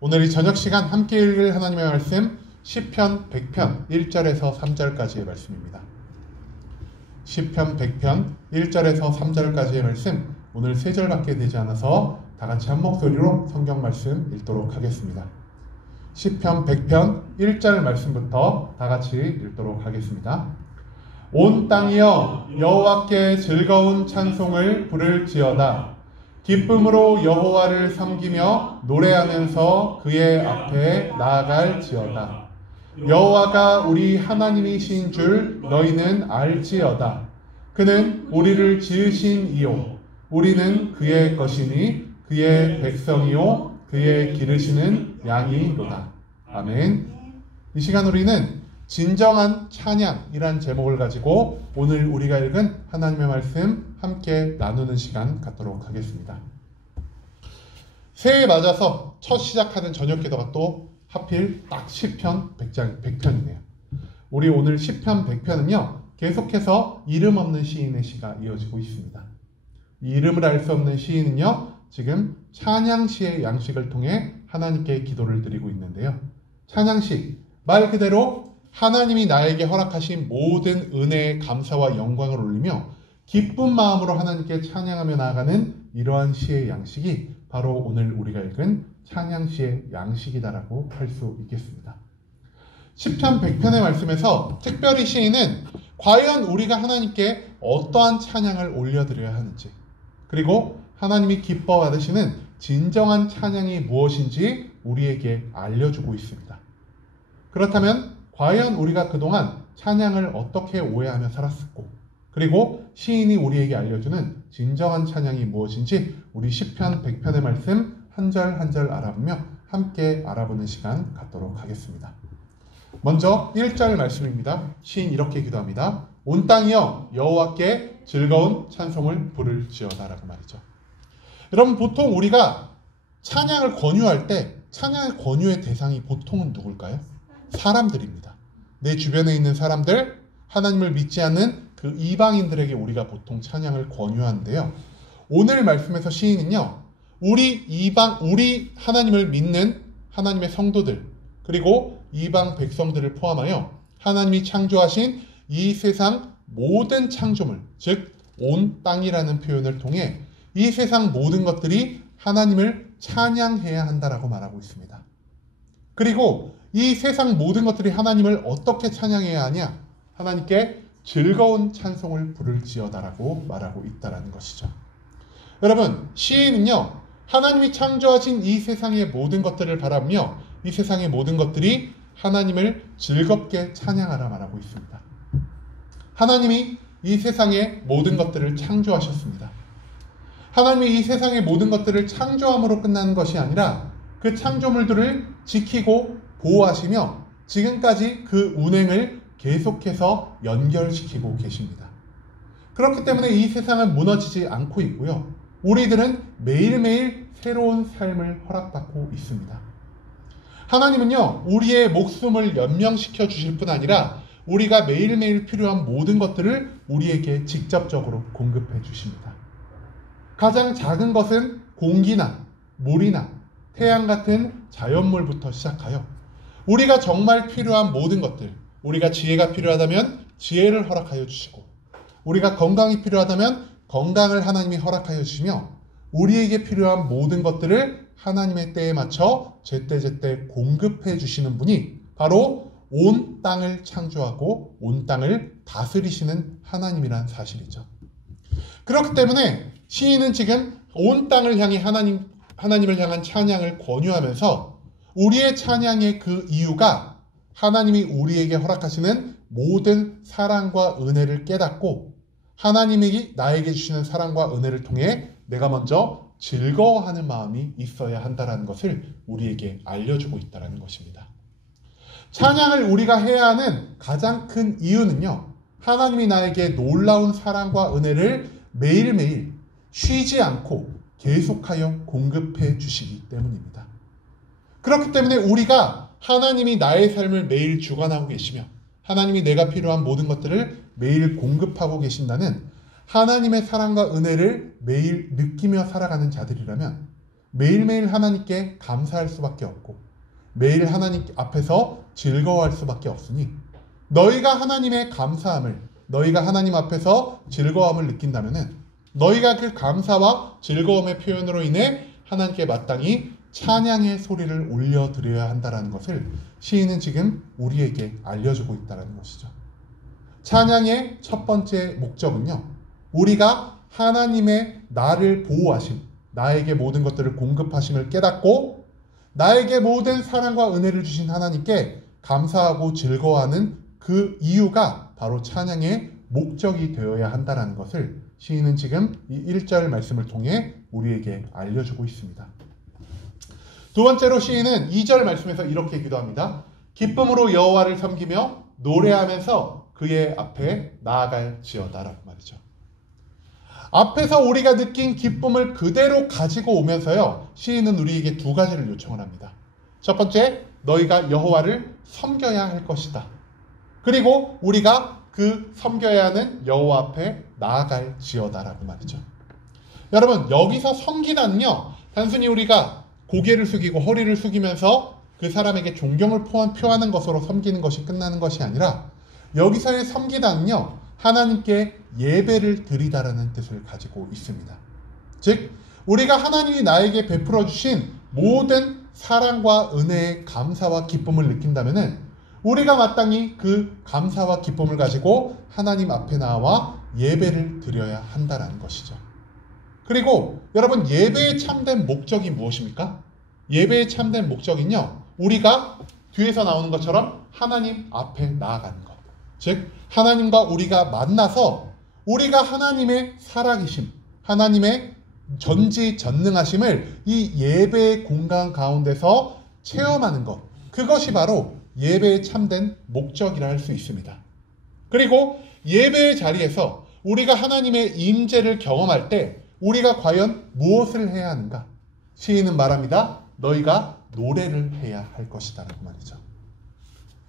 오늘 이 저녁 시간 함께 읽을 하나님의 말씀 시편 100편 1절에서 3절까지의 말씀입니다. 시편 100편 1절에서 3절까지의 말씀, 오늘 3절밖에 되지 않아서 다 같이 한 목소리로 성경 말씀 읽도록 하겠습니다. 시편 100편 1절 말씀부터 다 같이 읽도록 하겠습니다. 온 땅이여 여호와께 즐거운 찬송을 부를지어다. 기쁨으로 여호와를 섬기며 노래하면서 그의 앞에 나아갈지어다. 여호와가 우리 하나님이신 줄 너희는 알지어다. 그는 우리를 지으신 이요 우리는 그의 것이니 그의 백성이요 그의 기르시는 양이로다. 아멘. 이 시간 우리는 진정한 찬양이란 제목을 가지고 오늘 우리가 읽은 하나님의 말씀 함께 나누는 시간 갖도록 하겠습니다. 새해 맞아서 첫 시작하는 저녁 기도가 또 하필 딱 시편 100편이네요. 우리 오늘 시편 100편은요 계속해서 이름 없는 시인의 시가 이어지고 있습니다. 이 이름을 알 수 없는 시인은요 지금 찬양시의 양식을 통해 하나님께 기도를 드리고 있는데요. 찬양시, 말 그대로 하나님이 나에게 허락하신 모든 은혜의 감사와 영광을 올리며 기쁜 마음으로 하나님께 찬양하며 나아가는 이러한 시의 양식이 바로 오늘 우리가 읽은 찬양시의 양식이다라고 할 수 있겠습니다. 시편 100편의 말씀에서 특별히 시인은 과연 우리가 하나님께 어떠한 찬양을 올려드려야 하는지, 그리고 하나님이 기뻐 받으시는 진정한 찬양이 무엇인지 우리에게 알려주고 있습니다. 그렇다면 과연 우리가 그동안 찬양을 어떻게 오해하며 살았었고, 그리고 시인이 우리에게 알려주는 진정한 찬양이 무엇인지 우리 시편 100편의 말씀 한 절 한 절 알아보며 함께 알아보는 시간 갖도록 하겠습니다. 먼저 1절 말씀입니다. 시인 이렇게 기도합니다. 온 땅이여 여호와께 즐거운 찬송을 부를지어다 라고 말이죠. 여러분, 보통 우리가 찬양을 권유할 때 찬양의 권유의 대상이 보통은 누굴까요? 사람들입니다. 내 주변에 있는 사람들, 하나님을 믿지 않는 그 이방인들에게 우리가 보통 찬양을 권유하는데요. 오늘 말씀에서 시인은요, 우리 하나님을 믿는 하나님의 성도들, 그리고 이방 백성들을 포함하여 하나님이 창조하신 이 세상 모든 창조물, 즉 온 땅이라는 표현을 통해 이 세상 모든 것들이 하나님을 찬양해야 한다라고 말하고 있습니다. 그리고 이 세상 모든 것들이 하나님을 어떻게 찬양해야 하냐? 하나님께 즐거운 찬송을 부를지어다라고 말하고 있다라는 것이죠. 여러분, 시인은요, 하나님이 창조하신 이 세상의 모든 것들을 바라보며 이 세상의 모든 것들이 하나님을 즐겁게 찬양하라 말하고 있습니다. 하나님이 이 세상의 모든 것들을 창조하셨습니다. 하나님이 이 세상의 모든 것들을 창조함으로 끝나는 것이 아니라 그 창조물들을 지키고 보호하시며 지금까지 그 운행을 계속해서 연결시키고 계십니다. 그렇기 때문에 이 세상은 무너지지 않고 있고요. 우리들은 매일매일 새로운 삶을 허락받고 있습니다. 하나님은요, 우리의 목숨을 연명시켜 주실 뿐 아니라 우리가 매일매일 필요한 모든 것들을 우리에게 직접적으로 공급해 주십니다. 가장 작은 것은 공기나 물이나 태양 같은 자연물부터 시작하여 우리가 정말 필요한 모든 것들, 우리가 지혜가 필요하다면 지혜를 허락하여 주시고, 우리가 건강이 필요하다면 건강을 하나님이 허락하여 주시며, 우리에게 필요한 모든 것들을 하나님의 때에 맞춰 제때제때 공급해 주시는 분이 바로 온 땅을 창조하고 온 땅을 다스리시는 하나님이란 사실이죠. 그렇기 때문에 시인은 지금 온 땅을 향해 하나님을 향한 찬양을 권유하면서 우리의 찬양의 그 이유가 하나님이 우리에게 허락하시는 모든 사랑과 은혜를 깨닫고 하나님이 나에게 주시는 사랑과 은혜를 통해 내가 먼저 즐거워하는 마음이 있어야 한다는 것을 우리에게 알려주고 있다는 것입니다. 찬양을 우리가 해야 하는 가장 큰 이유는요, 하나님이 나에게 놀라운 사랑과 은혜를 매일매일 쉬지 않고 계속하여 공급해 주시기 때문입니다. 그렇기 때문에 우리가 하나님이 나의 삶을 매일 주관하고 계시며 하나님이 내가 필요한 모든 것들을 매일 공급하고 계신다는 하나님의 사랑과 은혜를 매일 느끼며 살아가는 자들이라면 매일매일 하나님께 감사할 수밖에 없고 매일 하나님 앞에서 즐거워할 수밖에 없으니 너희가 하나님의 감사함을 너희가 하나님 앞에서 즐거움을 느낀다면 너희가 그 감사와 즐거움의 표현으로 인해 하나님께 마땅히 찬양의 소리를 올려드려야 한다는 것을 시인은 지금 우리에게 알려주고 있다는 것이죠. 찬양의 첫 번째 목적은요, 우리가 하나님의 나를 보호하심, 나에게 모든 것들을 공급하심을 깨닫고 나에게 모든 사랑과 은혜를 주신 하나님께 감사하고 즐거워하는 그 이유가 바로 찬양의 목적이 되어야 한다는 것을 시인은 지금 이 1절 말씀을 통해 우리에게 알려주고 있습니다. 두 번째로 시인은 2절 말씀에서 이렇게 기도합니다. 기쁨으로 여호와를 섬기며 노래하면서 그의 앞에 나아갈지어다라고 말이죠. 앞에서 우리가 느낀 기쁨을 그대로 가지고 오면서요, 시인은 우리에게 두 가지를 요청을 합니다. 첫 번째, 너희가 여호와를 섬겨야 할 것이다. 그리고 우리가 그 섬겨야 하는 여호와 앞에 나아갈지어다라고 말이죠. 여러분, 여기서 섬기다는요, 단순히 우리가 고개를 숙이고 허리를 숙이면서 그 사람에게 존경을 표하는 것으로 섬기는 것이 끝나는 것이 아니라 여기서의 섬기다는요, 하나님께 예배를 드리다라는 뜻을 가지고 있습니다. 즉, 우리가 하나님이 나에게 베풀어 주신 모든 사랑과 은혜의 감사와 기쁨을 느낀다면 우리가 마땅히 그 감사와 기쁨을 가지고 하나님 앞에 나와 예배를 드려야 한다는 것이죠. 그리고 여러분, 예배의 참된 목적이 무엇입니까? 예배의 참된 목적은요, 우리가 뒤에서 나오는 것처럼 하나님 앞에 나아가는 것. 즉, 하나님과 우리가 만나서 우리가 하나님의 살아계심, 하나님의 전지전능하심을 이 예배의 공간 가운데서 체험하는 것. 그것이 바로 예배의 참된 목적이라 할 수 있습니다. 그리고 예배의 자리에서 우리가 하나님의 임재를 경험할 때 우리가 과연 무엇을 해야 하는가? 시인은 말합니다. 너희가 노래를 해야 할 것이다 라고 말이죠.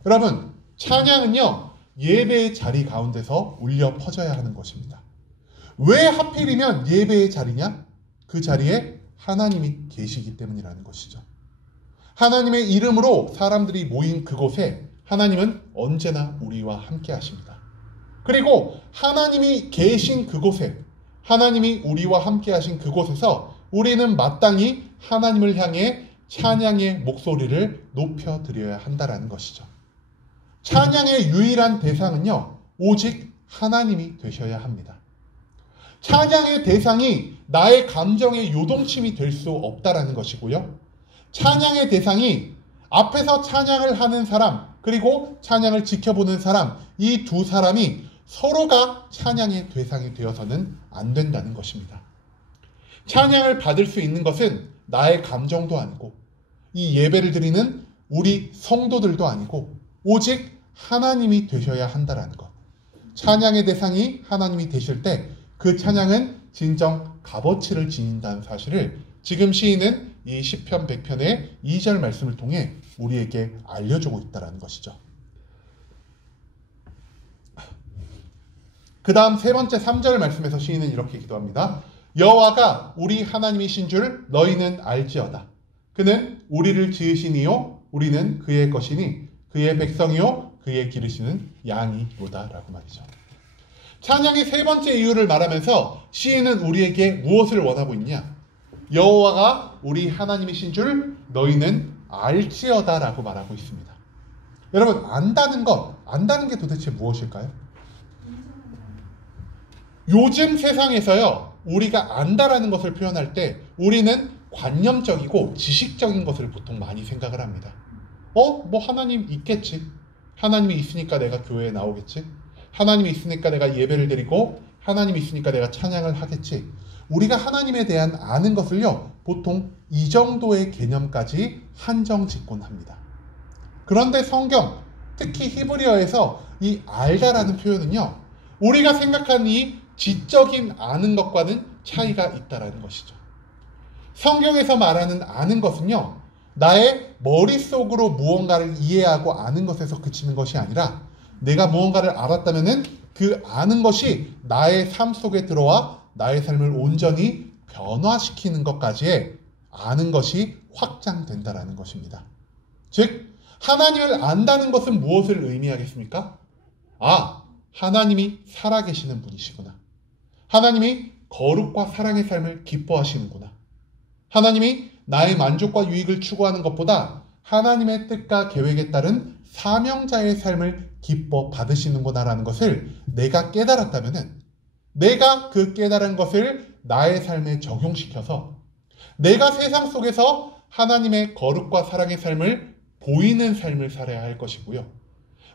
여러분, 찬양은요, 예배의 자리 가운데서 울려 퍼져야 하는 것입니다. 왜 하필이면 예배의 자리냐? 그 자리에 하나님이 계시기 때문이라는 것이죠. 하나님의 이름으로 사람들이 모인 그곳에 하나님은 언제나 우리와 함께 하십니다. 그리고 하나님이 계신 그곳에, 하나님이 우리와 함께 하신 그곳에서 우리는 마땅히 하나님을 향해 찬양의 목소리를 높여드려야 한다는 것이죠. 찬양의 유일한 대상은요, 오직 하나님이 되셔야 합니다. 찬양의 대상이 나의 감정의 요동침이 될 수 없다라는 것이고요. 찬양의 대상이 앞에서 찬양을 하는 사람, 그리고 찬양을 지켜보는 사람, 이 두 사람이 서로가 찬양의 대상이 되어서는 안 된다는 것입니다. 찬양을 받을 수 있는 것은 나의 감정도 아니고 이 예배를 드리는 우리 성도들도 아니고 오직 하나님이 되셔야 한다는 것. 찬양의 대상이 하나님이 되실 때 그 찬양은 진정 값어치를 지닌다는 사실을 지금 시인은 이 시편 100편의 2절 말씀을 통해 우리에게 알려주고 있다는 것이죠. 그 다음 세 번째 3절 말씀에서 시인은 이렇게 기도합니다. 여호와가 우리 하나님이신 줄 너희는 알지어다. 그는 우리를 지으시니요 우리는 그의 것이니 그의 백성이요 그의 기르시는 양이로다 라고 말이죠. 찬양의 세 번째 이유를 말하면서 시인은 우리에게 무엇을 원하고 있냐? 여호와가 우리 하나님이신 줄 너희는 알지어다 라고 말하고 있습니다. 여러분, 안다는 게 도대체 무엇일까요? 요즘 세상에서요, 우리가 안다라는 것을 표현할 때 우리는 관념적이고 지식적인 것을 보통 많이 생각을 합니다. 뭐 하나님 있겠지. 하나님이 있으니까 내가 교회에 나오겠지. 하나님이 있으니까 내가 예배를 드리고 하나님이 있으니까 내가 찬양을 하겠지. 우리가 하나님에 대한 아는 것을요, 보통 이 정도의 개념까지 한정짓곤 합니다. 그런데 성경, 특히 히브리어에서 이 알다라는 표현은요, 우리가 생각하는 이 지적인 아는 것과는 차이가 있다라는 것이죠. 성경에서 말하는 아는 것은요, 나의 머릿속으로 무언가를 이해하고 아는 것에서 그치는 것이 아니라 내가 무언가를 알았다면은 그 아는 것이 나의 삶 속에 들어와 나의 삶을 온전히 변화시키는 것까지의 아는 것이 확장된다라는 것입니다. 즉, 하나님을 안다는 것은 무엇을 의미하겠습니까? 하나님이 살아계시는 분이시구나. 하나님이 거룩과 사랑의 삶을 기뻐하시는구나. 하나님이 나의 만족과 유익을 추구하는 것보다 하나님의 뜻과 계획에 따른 사명자의 삶을 기뻐 받으시는구나라는 것을 내가 깨달았다면, 내가 그 깨달은 것을 나의 삶에 적용시켜서 내가 세상 속에서 하나님의 거룩과 사랑의 삶을 보이는 삶을 살아야 할 것이고요.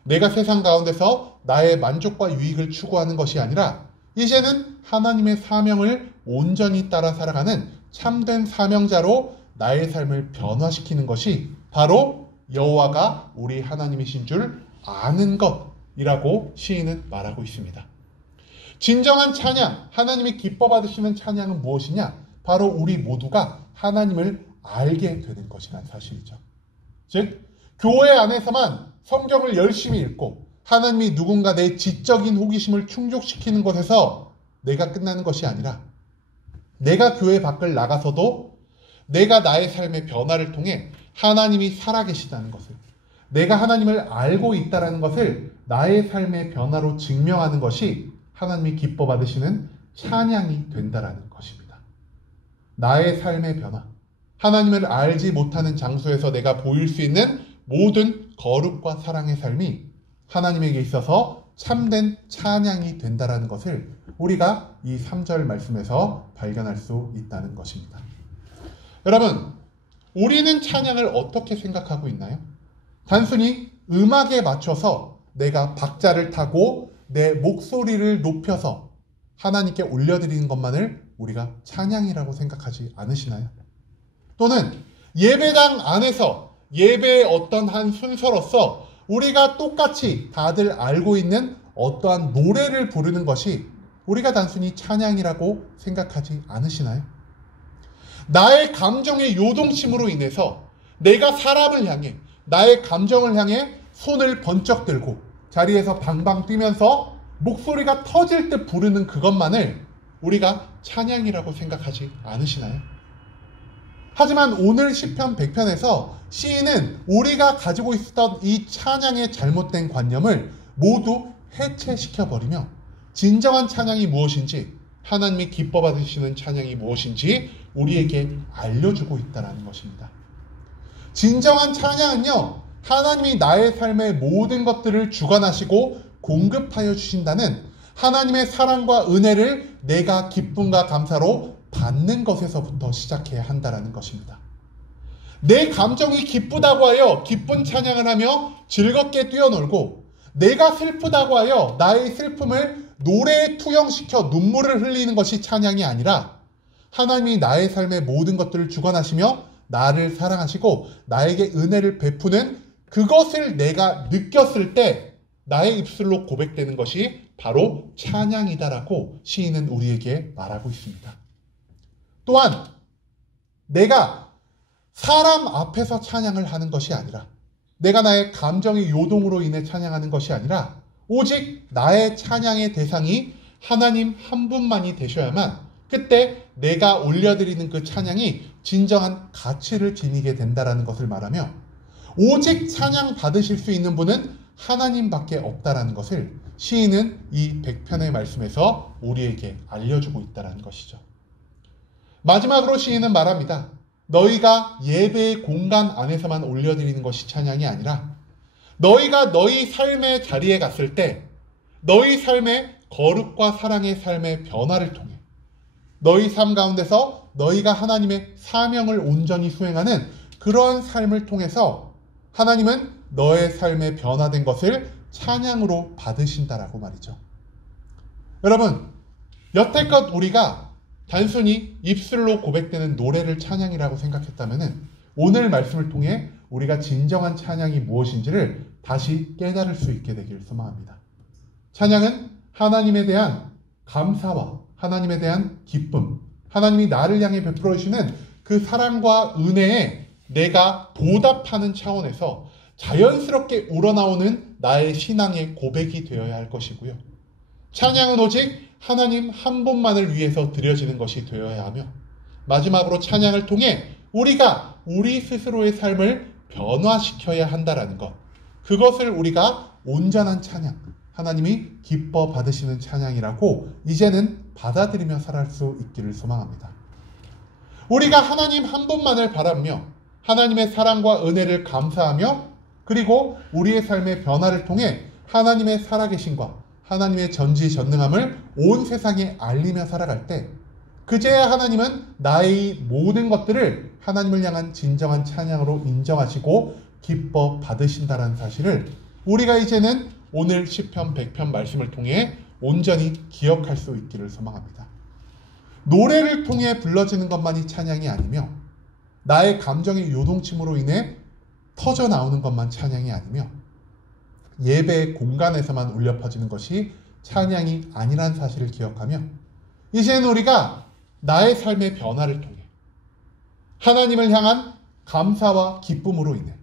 내가 세상 가운데서 나의 만족과 유익을 추구하는 것이 아니라 이제는 하나님의 사명을 온전히 따라 살아가는 참된 사명자로 나의 삶을 변화시키는 것이 바로 여호와가 우리 하나님이신 줄 아는 것이라고 시인은 말하고 있습니다. 진정한 찬양, 하나님이 기뻐 받으시는 찬양은 무엇이냐? 바로 우리 모두가 하나님을 알게 되는 것이란 사실이죠. 즉, 교회 안에서만 성경을 열심히 읽고 하나님이 누군가 내 지적인 호기심을 충족시키는 것에서 내가 끝나는 것이 아니라 내가 교회 밖을 나가서도 내가 나의 삶의 변화를 통해 하나님이 살아계시다는 것을, 내가 하나님을 알고 있다는 것을 나의 삶의 변화로 증명하는 것이 하나님이 기뻐 받으시는 찬양이 된다는 것입니다. 나의 삶의 변화, 하나님을 알지 못하는 장소에서 내가 보일 수 있는 모든 거룩과 사랑의 삶이 하나님에게 있어서 참된 찬양이 된다는 것을 우리가 이 3절 말씀에서 발견할 수 있다는 것입니다. 여러분, 우리는 찬양을 어떻게 생각하고 있나요? 단순히 음악에 맞춰서 내가 박자를 타고 내 목소리를 높여서 하나님께 올려드리는 것만을 우리가 찬양이라고 생각하지 않으시나요? 또는 예배당 안에서 예배의 어떤 한 순서로서 우리가 똑같이 다들 알고 있는 어떠한 노래를 부르는 것이 우리가 단순히 찬양이라고 생각하지 않으시나요? 나의 감정의 요동침으로 인해서 내가 사람을 향해, 나의 감정을 향해 손을 번쩍 들고 자리에서 방방 뛰면서 목소리가 터질 듯 부르는 그것만을 우리가 찬양이라고 생각하지 않으시나요? 하지만 오늘 시편 100편에서 시인은 우리가 가지고 있었던 이 찬양의 잘못된 관념을 모두 해체시켜버리며 진정한 찬양이 무엇인지, 하나님이 기뻐 받으시는 찬양이 무엇인지 우리에게 알려주고 있다는 것입니다. 진정한 찬양은요, 하나님이 나의 삶의 모든 것들을 주관하시고 공급하여 주신다는 하나님의 사랑과 은혜를 내가 기쁨과 감사로 받는 것에서부터 시작해야 한다는 것입니다. 내 감정이 기쁘다고 하여 기쁜 찬양을 하며 즐겁게 뛰어놀고, 내가 슬프다고 하여 나의 슬픔을 노래에 투영시켜 눈물을 흘리는 것이 찬양이 아니라, 하나님이 나의 삶의 모든 것들을 주관하시며 나를 사랑하시고 나에게 은혜를 베푸는 그것을 내가 느꼈을 때 나의 입술로 고백되는 것이 바로 찬양이다라고 시인은 우리에게 말하고 있습니다. 또한 내가 사람 앞에서 찬양을 하는 것이 아니라, 내가 나의 감정의 요동으로 인해 찬양하는 것이 아니라, 오직 나의 찬양의 대상이 하나님 한 분만이 되셔야만 그때 내가 올려드리는 그 찬양이 진정한 가치를 지니게 된다는 것을 말하며, 오직 찬양 받으실 수 있는 분은 하나님밖에 없다라는 것을 시인은 이 100편의 말씀에서 우리에게 알려주고 있다는 것이죠. 마지막으로 시인은 말합니다. 너희가 예배의 공간 안에서만 올려드리는 것이 찬양이 아니라, 너희가 너희 삶의 자리에 갔을 때 너희 삶의 거룩과 사랑의 삶의 변화를 통해 너희 삶 가운데서 너희가 하나님의 사명을 온전히 수행하는 그러한 삶을 통해서 하나님은 너의 삶에 변화된 것을 찬양으로 받으신다라고 말이죠. 여러분, 여태껏 우리가 단순히 입술로 고백되는 노래를 찬양이라고 생각했다면 오늘 말씀을 통해 우리가 진정한 찬양이 무엇인지를 다시 깨달을 수 있게 되길 소망합니다. 찬양은 하나님에 대한 감사와 하나님에 대한 기쁨, 하나님이 나를 향해 베풀어 주시는 그 사랑과 은혜에 내가 보답하는 차원에서 자연스럽게 우러나오는 나의 신앙의 고백이 되어야 할 것이고요. 찬양은 오직 하나님 한 분만을 위해서 드려지는 것이 되어야 하며, 마지막으로 찬양을 통해 우리가 우리 스스로의 삶을 변화시켜야 한다라는 것. 그것을 우리가 온전한 찬양, 하나님이 기뻐 받으시는 찬양이라고 이제는 받아들이며 살아갈 수 있기를 소망합니다. 우리가 하나님 한 분만을 바라며 하나님의 사랑과 은혜를 감사하며 그리고 우리의 삶의 변화를 통해 하나님의 살아계심과 하나님의 전지전능함을 온 세상에 알리며 살아갈 때 그제야 하나님은 나의 모든 것들을 하나님을 향한 진정한 찬양으로 인정하시고 기뻐 받으신다는 사실을 우리가 이제는 오늘 시편 100편 말씀을 통해 온전히 기억할 수 있기를 소망합니다. 노래를 통해 불러지는 것만이 찬양이 아니며 나의 감정의 요동침으로 인해 터져 나오는 것만 찬양이 아니며 예배의 공간에서만 울려 퍼지는 것이 찬양이 아니란 사실을 기억하며 이제는 우리가 나의 삶의 변화를 통해 하나님을 향한 감사와 기쁨으로 인해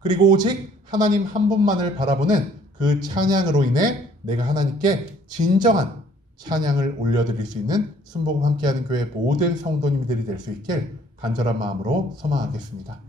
그리고 오직 하나님 한 분만을 바라보는 그 찬양으로 인해 내가 하나님께 진정한 찬양을 올려드릴 수 있는 순복음 함께하는 교회 모든 성도님들이 될 수 있길 간절한 마음으로 소망하겠습니다.